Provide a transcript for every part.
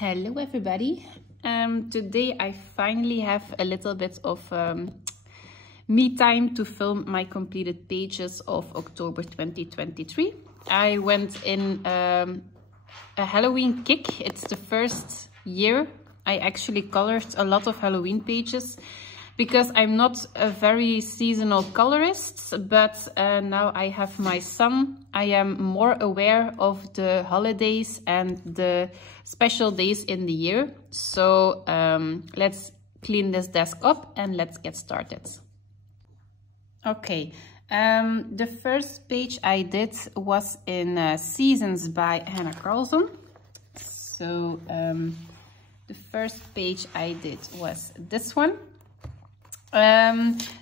Hello everybody. Today I finally have a little bit of me time to film my completed pages of October 2023. I went in a Halloween kick. It's the first year I actually colored a lot of Halloween pages because I'm not a very seasonal colorist, but now I have my son. I am more aware of the holidays and the special days in the year. So let's clean this desk up and let's get started. Okay, the first page I did was in Seasons by Hannah Carlson. So the first page I did was this one.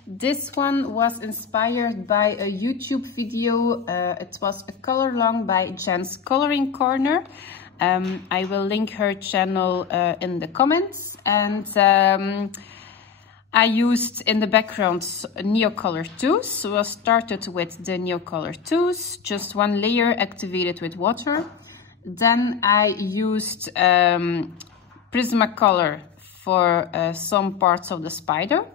This one was inspired by a YouTube video. It was a color along by Jen's Coloring Corner. I will link her channel in the comments. And I used in the background Neocolor 2s. So I started with the Neocolor 2s, just one layer activated with water. Then I used Prismacolor for some parts of the spider.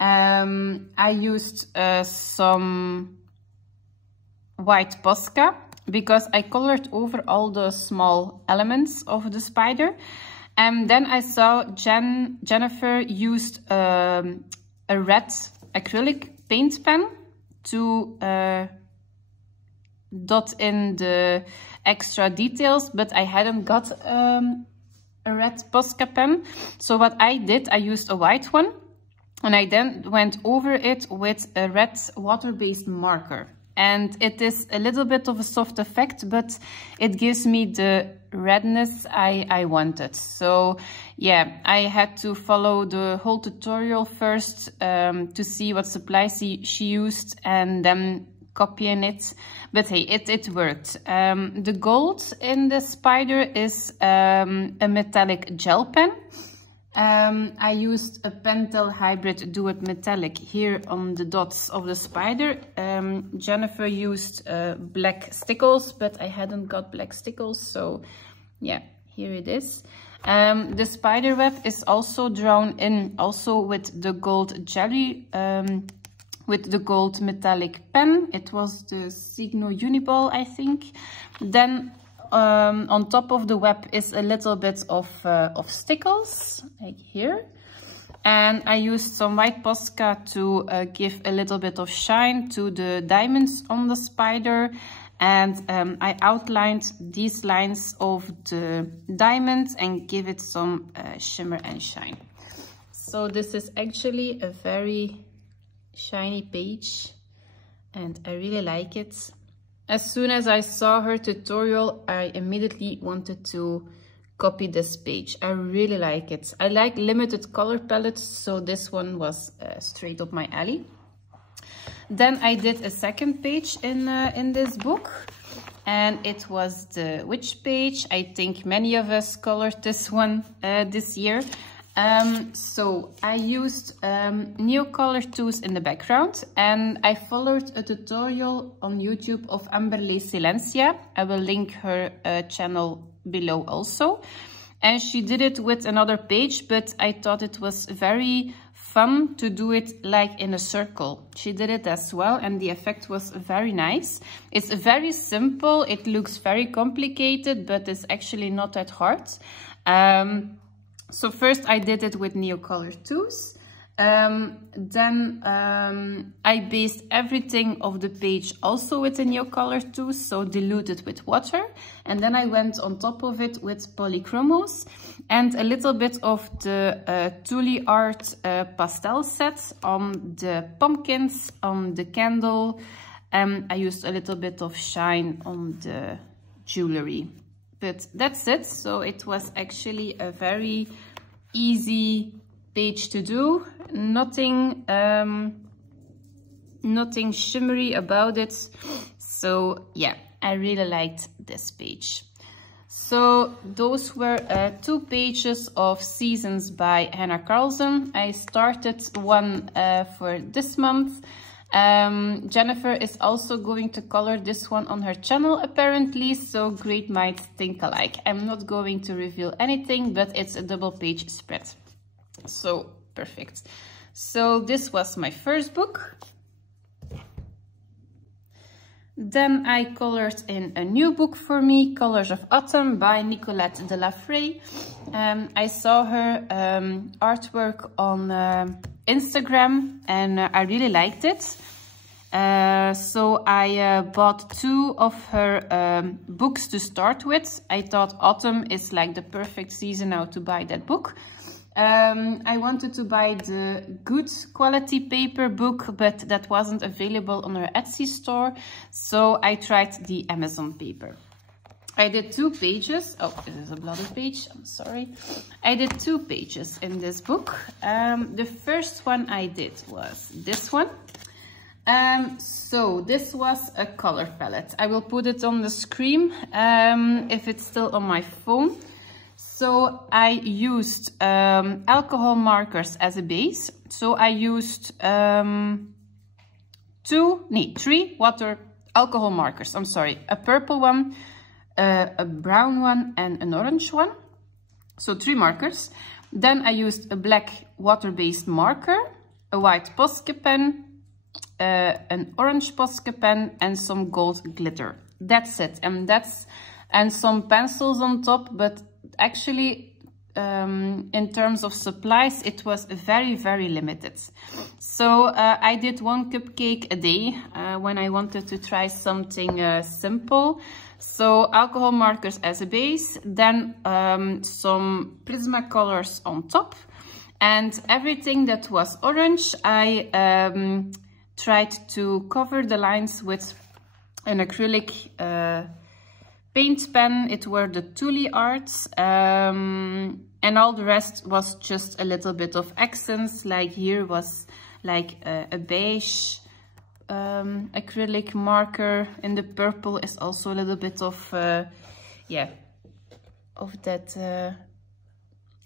I used some white Posca because I colored over all the small elements of the spider. And then I saw Jennifer used a red acrylic paint pen to dot in the extra details, but I hadn't got a red Posca pen. So what I did, I used a white one and I then went over it with a red water-based marker. And it is a little bit of a soft effect, but it gives me the redness I wanted. So yeah, I had to follow the whole tutorial first to see what supplies she used and then copying it. But hey, it worked. The gold in the spider is a metallic gel pen. I used a Pentel Hybrid Duet Metallic here on the dots of the spider. Jennifer used black stickles, but I hadn't got black stickles, so yeah, here it is. The spider web is also drawn in, also with the gold jelly, with the gold metallic pen. It was the Signo Uniball, I think. Then on top of the web is a little bit of stickles, like here. And I used some white Posca to give a little bit of shine to the diamonds on the spider. And I outlined these lines of the diamonds and give it some shimmer and shine. So this is actually a very shiny page and I really like it. As soon as I saw her tutorial, I immediately wanted to copy this page. I really like it. I like limited color palettes, so this one was straight up my alley. Then I did a second page in this book, and it was the witch page. I think many of us colored this one this year. So I used Neocolor 2s in the background, and I followed a tutorial on YouTube of Amberley Silencia. I will link her channel below also. And she did it with another page, but I thought it was very fun to do it like in a circle. She did it as well, and the effect was very nice. It's very simple. It looks very complicated, but it's actually not that hard. So first I did it with Neocolor 2s. Then I based everything of the page also with the Neocolor 2s, so diluted with water. And then I went on top of it with polychromos and a little bit of the Tule Art pastel set on the pumpkins, on the candle. I used a little bit of shine on the jewelry. But that's it. So it was actually a very easy page to do. Nothing shimmery about it. So yeah, I really liked this page. So those were 2 pages of Seasons by Hannah Carlson. I started one for this month. Jennifer is also going to color this one on her channel apparently, so great minds think alike. I'm not going to reveal anything, but it's a double page spread. So perfect. So this was my first book. Then I colored in a new book for me, Colors of Autumn by Nicolette de la Frey. I saw her artwork on Instagram and I really liked it. So I bought 2 of her books to start with. I thought autumn is like the perfect season now to buy that book. I wanted to buy the good quality paper book, but that wasn't available on her Etsy store. So I tried the Amazon paper. I did 2 pages. Oh, it is a blotted page. I'm sorry. I did 2 pages in this book. The first one I did was this one. So this was a color palette. I will put it on the screen if it's still on my phone. So I used alcohol markers as a base. So I used 3 water alcohol markers. I'm sorry, a purple one, a brown one and an orange one. So 3 markers. Then I used a black water-based marker, a white Posca pen, an orange Posca pen and some gold glitter. That's it. And some pencils on top, but actually in terms of supplies it was very, very limited. So I did 1 cupcake a day when I wanted to try something simple. So alcohol markers as a base, then some Prismacolors on top, and everything that was orange I tried to cover the lines with an acrylic paint pen. It were the Tule Arts, and all the rest was just a little bit of accents. Like here was like a beige acrylic marker, and the purple is also a little bit of yeah, of that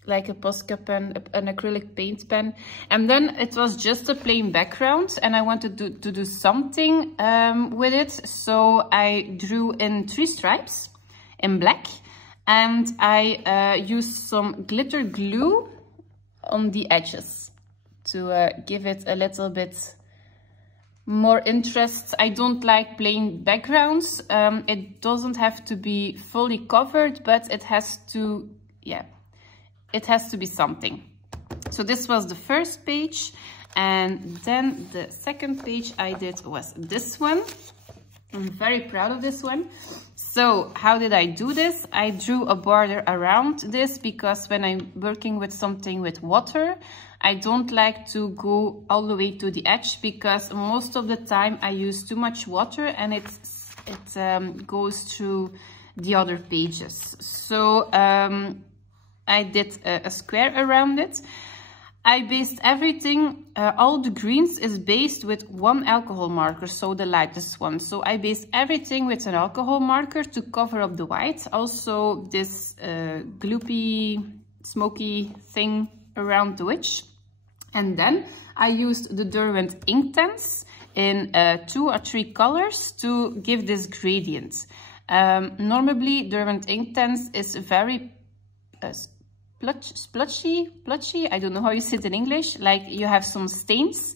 like a Posca pen, an acrylic paint pen. And then it was just a plain background and I wanted to do something with it. So I drew in 3 stripes in black, and I used some glitter glue on the edges to give it a little bit more interest. I don't like plain backgrounds. It doesn't have to be fully covered, but it has to, yeah, it has to be something. So this was the first page, and then the second page I did was this one. I'm very proud of this one. So how did I do this? I drew a border around this because when I'm working with something with water, I don't like to go all the way to the edge because most of the time I use too much water and it goes through the other pages. So I did a square around it. I based everything, all the greens is based with 1 alcohol marker, so the lightest one. So I based everything with an alcohol marker to cover up the white. Also this gloopy, smoky thing around the witch. And then I used the Derwent Inktense in 2 or 3 colors to give this gradient. Normally Derwent Inktense is very splotchy, I don't know how you say it in English, like you have some stains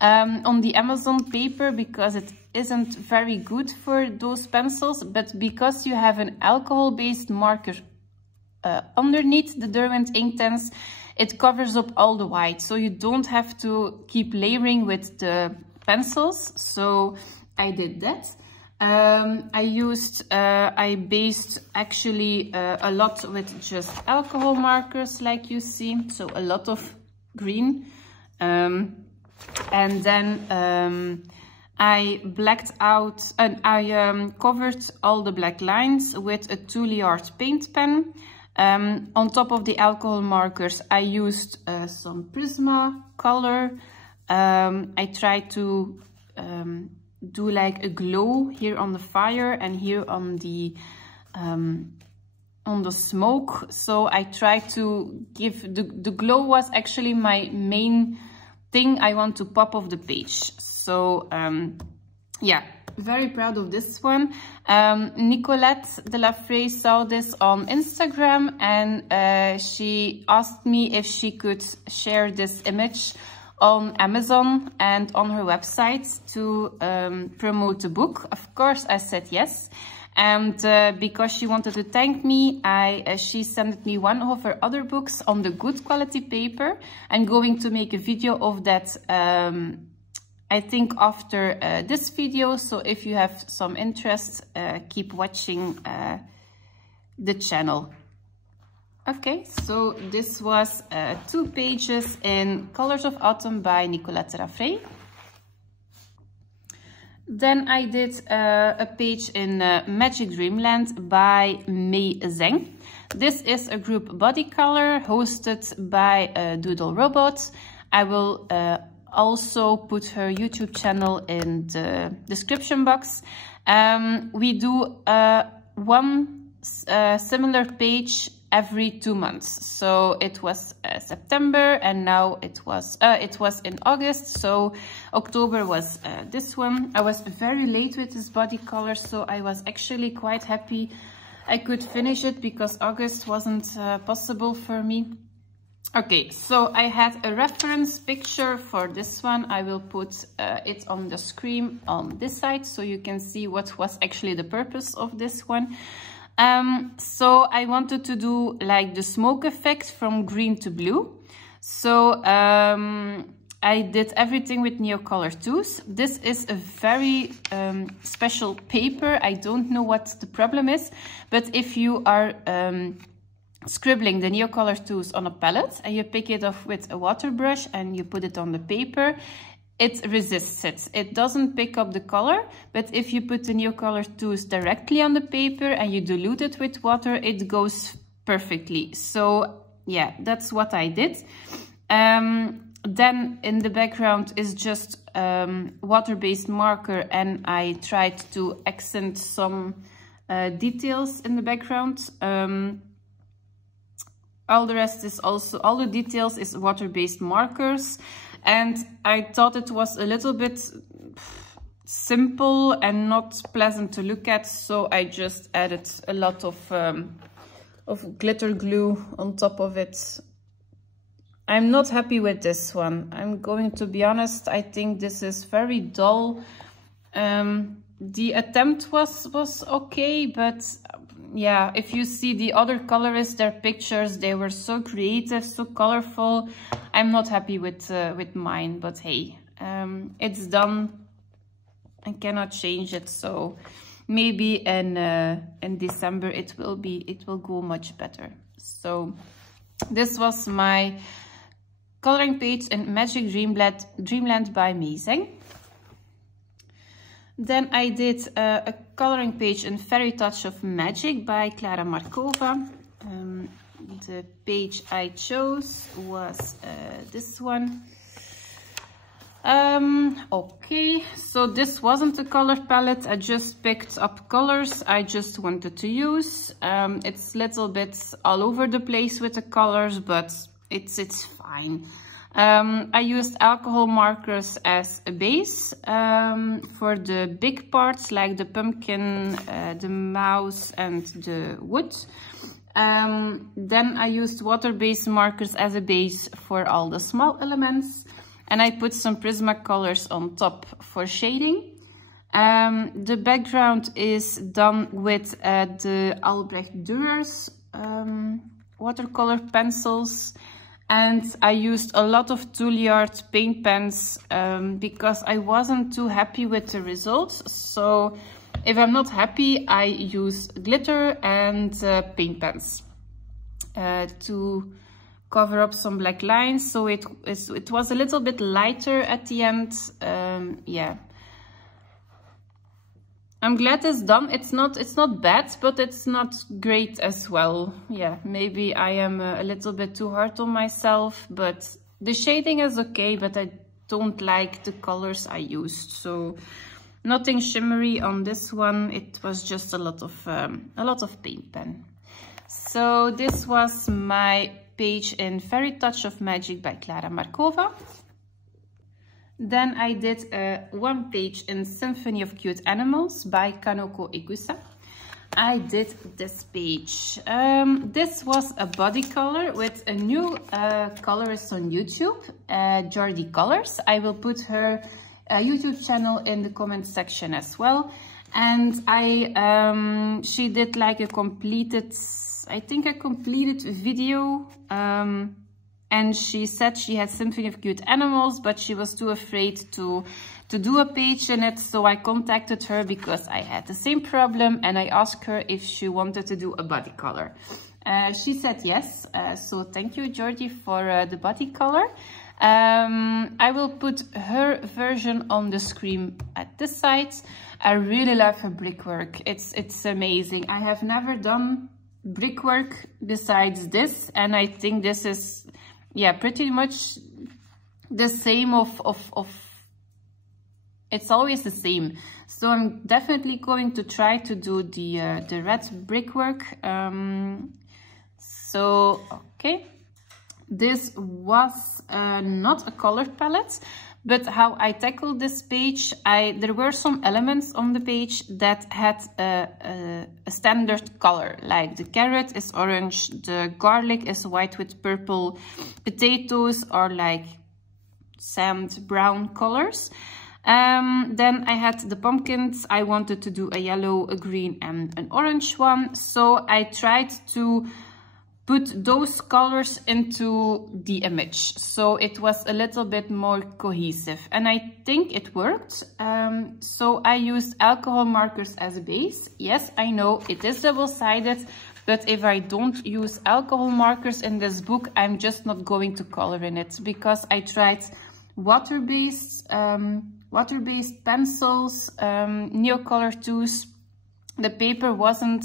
on the Amazon paper because it isn't very good for those pencils, but because you have an alcohol-based marker underneath the Derwent Inktense, it covers up all the white, so you don't have to keep layering with the pencils. So I did that. I based actually a lot with just alcohol markers, like you see, so a lot of green, and then I blacked out and I covered all the black lines with a Tule Art paint pen. On top of the alcohol markers I used some Prismacolor. I tried to do like a glow here on the fire and here on the smoke. So I tried to give the glow was actually my main thing I want to pop off the page. So yeah, very proud of this one. Nicolette de la Frey saw this on Instagram, and she asked me if she could share this image on Amazon and on her website to promote the book. Of course, I said yes. And because she wanted to thank me, she sent me one of her other books on the good quality paper. I'm going to make a video of that, I think after this video. So if you have some interest, keep watching the channel. Okay, so this was 2 pages in Colors of Autumn by Nicolette de la Frey. Then I did a page in Magic Dreamland by Mei Zheng. This is a group body color hosted by Doodle Robot. I will also put her YouTube channel in the description box. We do one similar page every 2 months. So it was September, and now it was in August. So October was this one. I was very late with this body color, so I was actually quite happy I could finish it because August wasn't possible for me. Okay, so I had a reference picture for this one. I will put it on the screen on this side so you can see what was actually the purpose of this one. So I wanted to do like the smoke effect from green to blue. So I did everything with Neocolor 2s. This is a very special paper. I don't know what the problem is, but if you are scribbling the Neocolor 2s on a palette and you pick it off with a water brush and you put it on the paper, it resists it. It doesn't pick up the color, but if you put the Neocolor 2s directly on the paper and you dilute it with water, it goes perfectly. So yeah, that's what I did. Then in the background is just water-based marker, and I tried to accent some details in the background. All the rest is also, all the details is water-based markers. And I thought it was a little bit simple and not pleasant to look at, so I just added a lot of glitter glue on top of it. I'm not happy with this one. I'm going to be honest. I think this is very dull. The attempt was okay, but yeah, if you see the other colorists, their pictures, they were so creative, so colorful. I'm not happy with mine, but hey, it's done. I cannot change it, so maybe in December it will go much better. So this was my coloring page in Magic Dreamland by Mei Zheng. Then I did a coloring page in Fairy Touch of Magic by Clara Marova. The page I chose was this one. Okay, so this wasn't a color palette. I just picked up colors I just wanted to use. It's a little bit all over the place with the colors, but it's fine. I used alcohol markers as a base for the big parts like the pumpkin, the mouse and the wood. Then I used water-based markers as a base for all the small elements. And I put some Prismacolors on top for shading. The background is done with the Albrecht Dürer's watercolor pencils. And I used a lot of Toolyard paint pens because I wasn't too happy with the results. So if I'm not happy, I use glitter and paint pens to cover up some black lines. So it was a little bit lighter at the end. Yeah. I'm glad it's done. It's not bad, but it's not great as well. Yeah, maybe I am a little bit too hard on myself, but the shading is okay, but I don't like the colors I used. So nothing shimmery on this one. It was just a lot of paint pen. So this was my page in Fairy Touch of Magic by Clara Marova. Then I did one page in Symphony of Cute Animals by Kanoko Igusa. I did this page. This was a body color with a new colorist on YouTube, Jordi Colors. I will put her YouTube channel in the comment section as well. And she did like a completed, I think a completed video. And she said she had Symphony of Cute Animals, but she was too afraid to do a page in it. So I contacted her because I had the same problem, and I asked her if she wanted to do a body color. She said yes. So thank you, Jordi, for the body color. I will put her version on the screen at this side. I really love her brickwork. It's amazing. I have never done brickwork besides this, and I think this is, yeah, pretty much the same it's always the same. So I'm definitely going to try to do the red brickwork. So, okay. This was not a color palette, but how I tackled this page, there were some elements on the page that had a standard color, like the carrot is orange, the garlic is white with purple, potatoes are like sand brown colors. Then I had the pumpkins. I wanted to do a yellow, a green and an orange one. So I tried to put those colors into the image. So it was a little bit more cohesive, and I think it worked. So I used alcohol markers as a base. Yes, I know it is double-sided, but if I don't use alcohol markers in this book, I'm just not going to color in it, because I tried water-based pencils, Neocolor 2s. The paper wasn't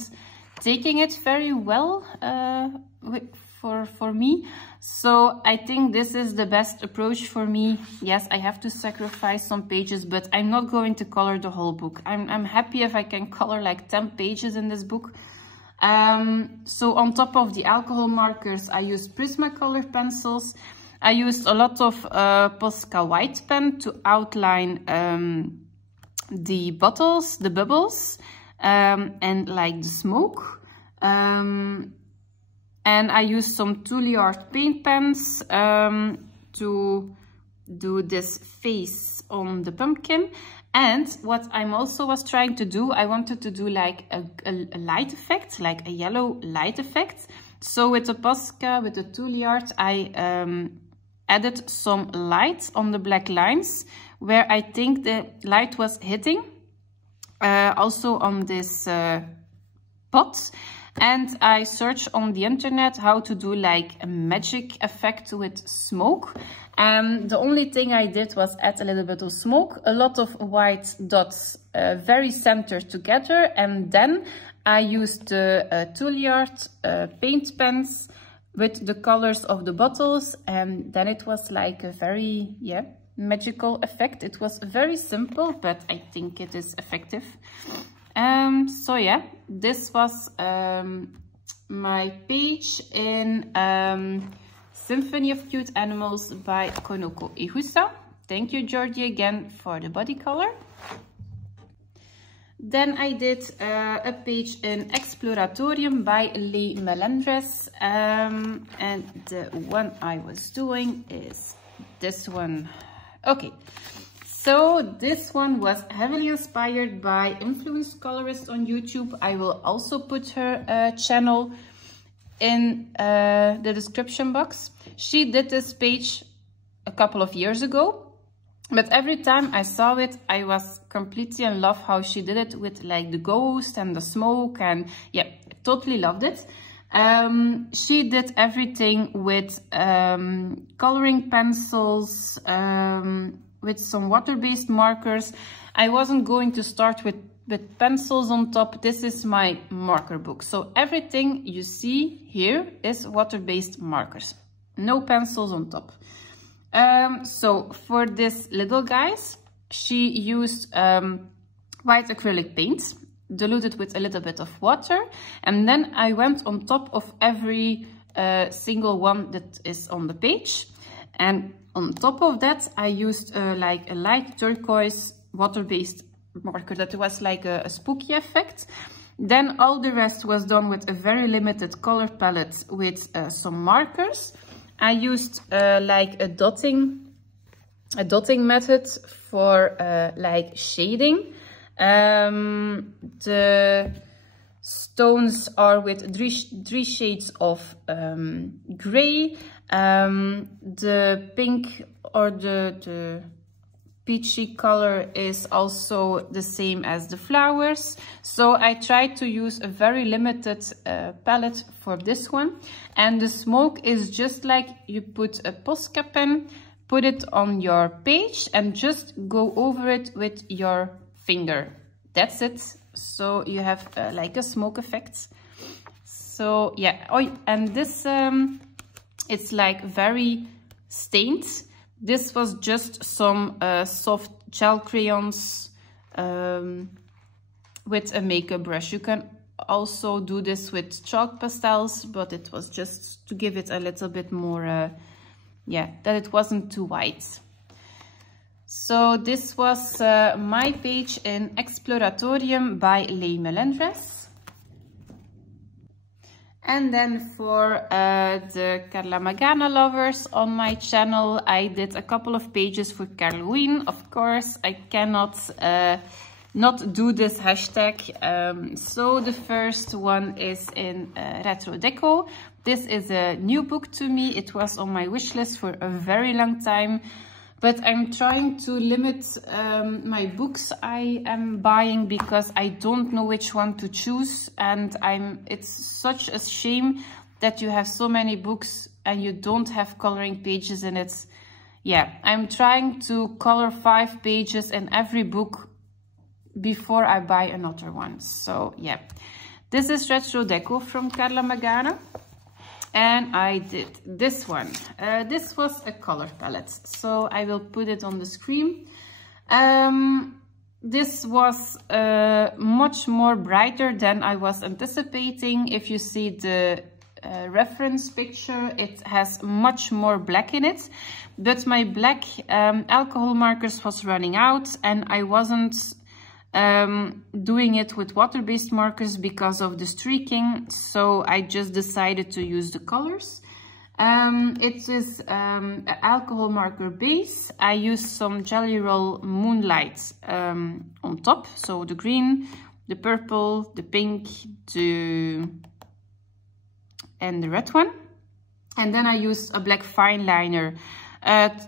taking it very well for me. So I think this is the best approach for me. Yes, I have to sacrifice some pages, but I'm not going to color the whole book. I'm happy if I can color like 10 pages in this book. So on top of the alcohol markers, I used Prismacolor pencils. I used a lot of Posca white pen to outline the bottles, the bubbles, and like the smoke. And I used some Touliard paint pens to do this face on the pumpkin. And what I'm also was trying to do, I wanted to do like a light effect, like a yellow light effect. So with the Posca, with the Touliard, I added some light on the black lines where I think the light was hitting. Also on this pot. And I searched on the internet how to do like a magic effect with smoke. And the only thing I did was add a little bit of smoke, a lot of white dots, very centered together. And then I used the Touliard paint pens with the colors of the bottles. And then it was like a very, yeah, magical effect. It was very simple, but I think it is effective. So yeah, this was my page in Symphony of Cute Animals by Kanoko Igusa. Thank you, Jordi, again for the body color. Then I did a page in Exploratorium by Lee Melendres, and the one I was doing is this one. Okay. So this one was heavily inspired by influenced colorist on YouTube. I will also put her channel in the description box. She did this page a couple of years ago, but every time I saw it, I was completely in love how she did it with like the ghost and the smoke, and yeah, totally loved it. She did everything with coloring pencils, with some water-based markers. I wasn't going to start with pencils on top. This is my marker book. So everything you see here is water-based markers. No pencils on top. So for this little guys, she used white acrylic paint, diluted with a little bit of water. And then I went on top of every single one that is on the page. And on top of that, I used like a light turquoise water-based marker that was like a spooky effect. Then all the rest was done with a very limited color palette with some markers. I used like a dotting method for like shading. The stones are with three shades of gray. The pink or the peachy color is also the same as the flowers. So I tried to use a very limited palette for this one. And the smoke is just like you put a Posca pen, put it on your page and just go over it with your finger. That's it. So you have like a smoke effect. So yeah, oh, and this it's like very stained. This was just some soft gel crayons with a makeup brush. You can also do this with chalk pastels, but it was just to give it a little bit more, yeah, that it wasn't too white. So this was my page in Exploratorium by Les Melendres. And then for the Carla Magana lovers on my channel, I did a couple of pages for Halloween. Of course, I cannot not do this hashtag. So the first one is in Retro Deco. This is a new book to me. It was on my wish list for a very long time. But I'm trying to limit my books I am buying because I don't know which one to choose. And it's such a shame that you have so many books and you don't have coloring pages in it. Yeah, I'm trying to color 5 pages in every book before I buy another one. So yeah, this is Retro Deco from Carla Magana. And I did this one. This was a color palette, so I will put it on the screen. This was much more brighter than I was anticipating. If you see the reference picture, it has much more black in it. But my black alcohol markers was running out and I wasn't doing it with water-based markers because of the streaking, so I just decided to use the colors. It is an alcohol marker base. I used some Jelly Roll Moonlight on top, so the green, the purple, the pink, and the red one. And then I used a black fine liner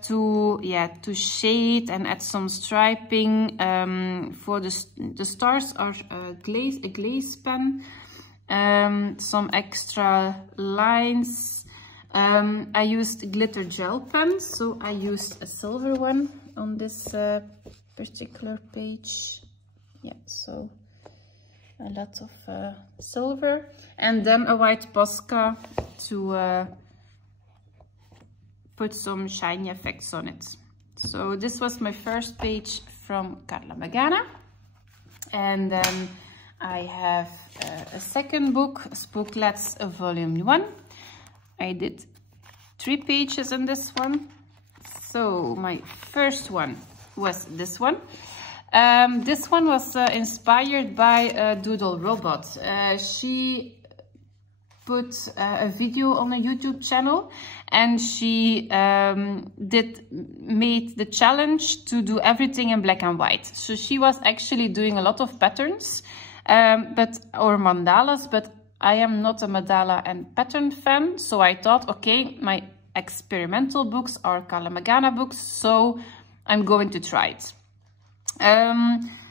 to shade and add some striping. For the stars are a glaze pen, some extra lines. I used glitter gel pen, so I used a silver one on this particular page. Yeah, so a lot of silver, and then a white Posca to put some shiny effects on it. So this was my first page from Carla Magana. And then I have a second book, Spooklets Volume 1. I did 3 pages in this one. So my first one was this one. This one was inspired by a doodle robot. She put a video on a YouTube channel and she made the challenge to do everything in black and white. So she was actually doing a lot of patterns or mandalas, but I am not a mandala and pattern fan. So I thought, okay, my experimental books are Carla Magana books, so I'm going to try it.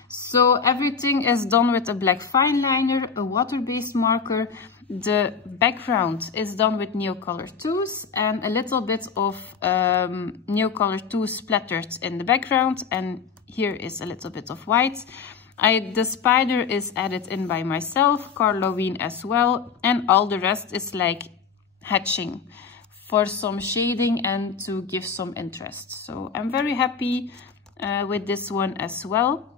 So everything is done with a black fine liner, a water-based marker. The background is done with Neocolor 2s and a little bit of Neocolor 2 splattered in the background, and here is a little bit of white. The spider is added in by myself, Carloween as well, and all the rest is like hatching for some shading and to give some interest. So I'm very happy with this one as well.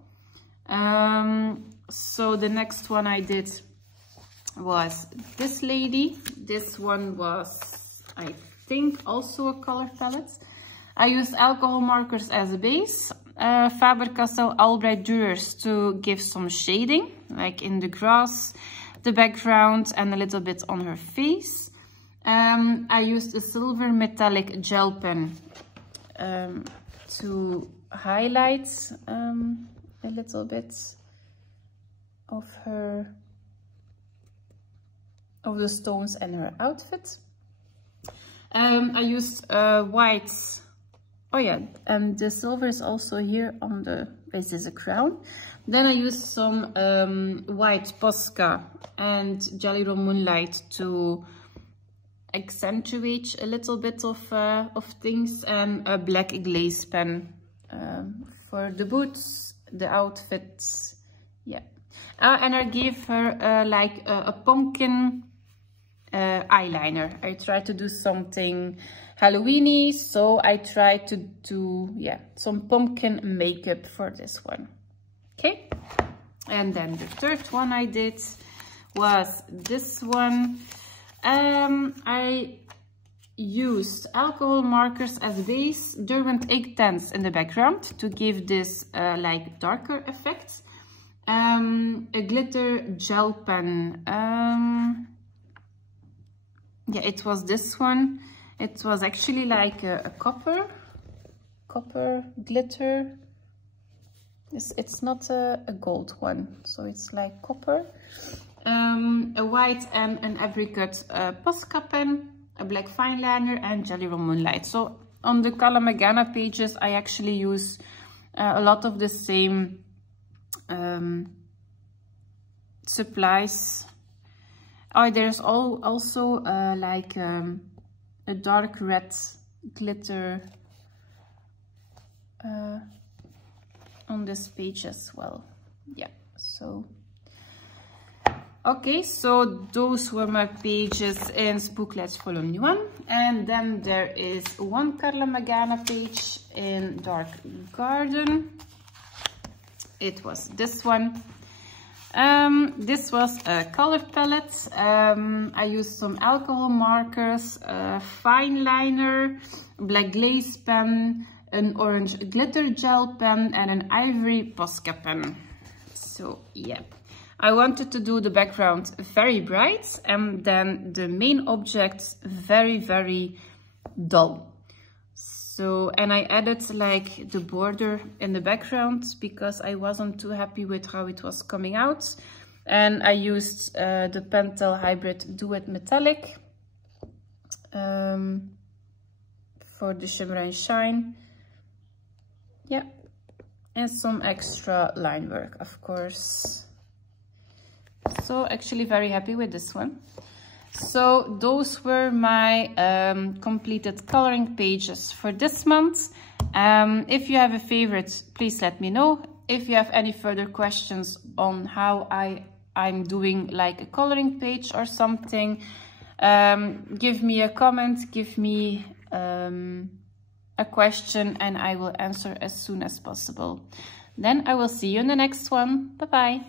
So the next one I did was this lady. This one was, I think also a color palette. I used alcohol markers as a base, Faber-Castell Albright Durers to give some shading, like in the grass, the background, and a little bit on her face. I used a silver metallic gel pen to highlight a little bit of the stones and her outfit. I used white. Oh yeah, and the silver is also here on the, this is a crown. Then I used some white Posca and Jelly Roll Moonlight to accentuate a little bit of things, and a black glaze pen for the boots, the outfits, yeah. And I gave her like a pumpkin eyeliner. I tried to do something Halloweeny, so I tried to do, yeah, some pumpkin makeup for this one. Okay, and then the third one I did was this one. I used alcohol markers as base, Derwent ink tints in the background to give this like darker effect. A glitter gel pen. Yeah, it was this one. It was actually like a copper glitter. It's not a gold one, so it's like copper. A white and an apricot Posca pen, a black fine liner, and Jelly Roll Moonlight. So on the Carla Magana pages, I actually use a lot of the same supplies. Oh, there's also like a dark red glitter on this page as well. Yeah, so okay, so those were my pages in Spooklets Volume 1. And then there is one Carla Magana page in Dark Garden. It was this one. This was a color palette. I used some alcohol markers, a fine liner, black glaze pen, an orange glitter gel pen, and an ivory Posca pen. So yeah, I wanted to do the background very bright and then the main objects very, very dull. So, and I added like the border in the background because I wasn't too happy with how it was coming out. And I used the Pentel Hybrid Duet Metallic for the shimmer and shine. Yeah, and some extra line work, of course. So actually very happy with this one. So those were my completed coloring pages for this month. If you have a favorite, please let me know. If you have any further questions on how I'm doing like a coloring page or something, give me a comment, give me a question, and I will answer as soon as possible. Then I will see you in the next one. Bye bye.